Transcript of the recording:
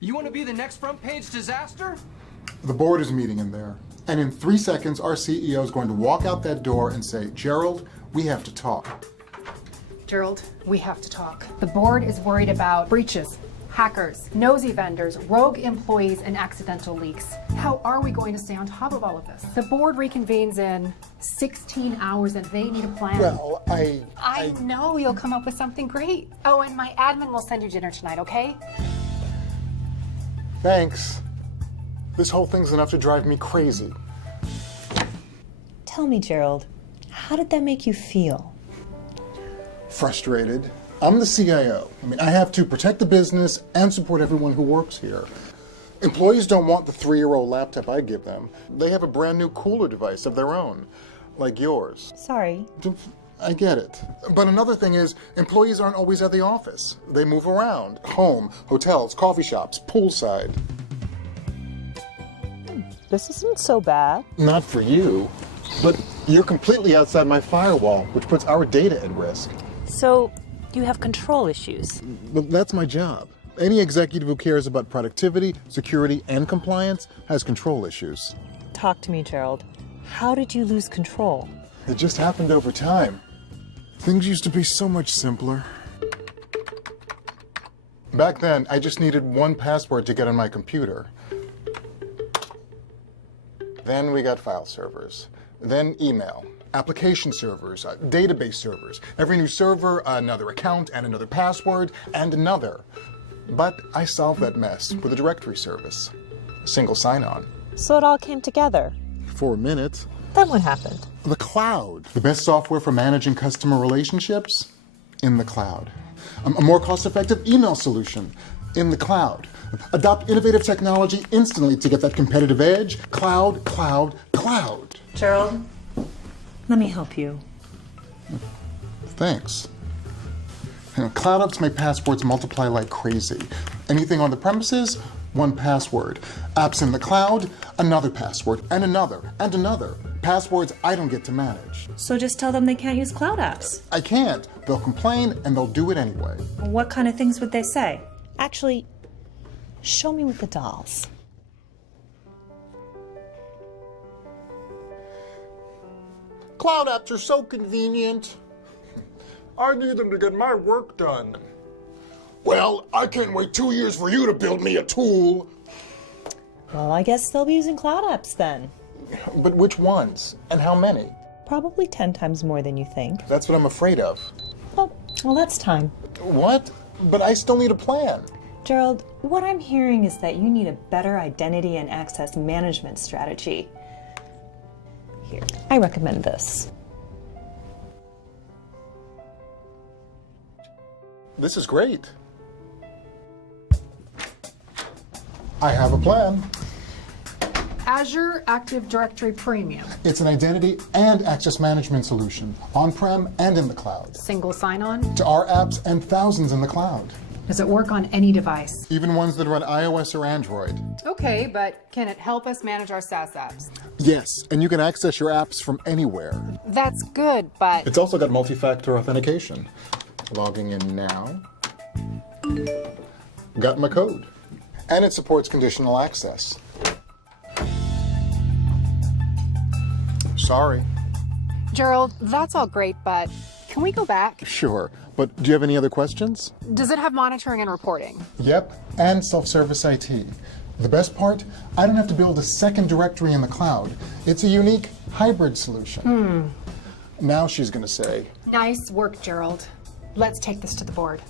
You want to be the next front page disaster? The board is meeting in there. And in 3 seconds, our CEO is going to walk out that door and say, Gerald, we have to talk. Gerald, we have to talk. The board is worried about breaches, hackers, nosy vendors, rogue employees, and accidental leaks. How are we going to stay on top of all of this? The board reconvenes in 16 hours and they need a plan. Well, I know you'll come up with something great. Oh, and my admin will send you dinner tonight, okay? Thanks. This whole thing's enough to drive me crazy. Tell me, Gerald, how did that make you feel? Frustrated. I'm the CIO. I have to protect the business and support everyone who works here. Employees don't want the 3-year-old laptop I give them. They have a brand new cooler device of their own, like yours. Sorry. I get it. But another thing is, employees aren't always at the office. They move around. Home, hotels, coffee shops, poolside. This isn't so bad. Not for you. But you're completely outside my firewall, which puts our data at risk. So, you have control issues. But that's my job. Any executive who cares about productivity, security, and compliance has control issues. Talk to me, Gerald. How did you lose control? It just happened over time. Things used to be so much simpler. Back then, I just needed one password to get on my computer. Then we got file servers. Then email. Application servers, database servers. Every new server, another account, and another password, and another. But I solved that mess with a directory service. Single sign-on. So it all came together. For a minute. Then what happened? The cloud. The best software for managing customer relationships? In the cloud. A more cost-effective email solution? In the cloud. Adopt innovative technology instantly to get that competitive edge? Cloud, cloud, cloud. Gerald, let me help you. Thanks. Cloud apps make passwords multiply like crazy. Anything on the premises, one password. Apps in the cloud, another password, and another, and another. Passwords I don't get to manage. So just tell them they can't use cloud apps. I can't. They'll complain, and they'll do it anyway. What kind of things would they say? Actually, show me with the dolls. Cloud apps are so convenient. I need them to get my work done. Well, I can't wait 2 years for you to build me a tool. Well, I guess they'll be using cloud apps then. But which ones? And how many? Probably 10 times more than you think. That's what I'm afraid of. Oh, well, that's time. What? But I still need a plan. Gerald, what I'm hearing is that you need a better identity and access management strategy. Here, I recommend this. This is great. I have a plan. Azure Active Directory Premium. It's an identity and access management solution, on-prem and in the cloud, Single sign-on. to our apps and thousands in the cloud, Does it work on any device? even ones that run iOS or Android. Okay, but can it help us manage our SaaS apps? Yes, and you can access your apps from anywhere. That's good, but It's also got multi-factor authentication. Logging in now. Got my code. And it supports conditional access. Sorry. Gerald, that's all great, but can we go back? Sure, but do you have any other questions? Does it have monitoring and reporting? Yep, and self-service IT. The best part, I don't have to build a second directory in the cloud. It's a unique hybrid solution. Now she's going to say, Nice work, Gerald. Let's take this to the board.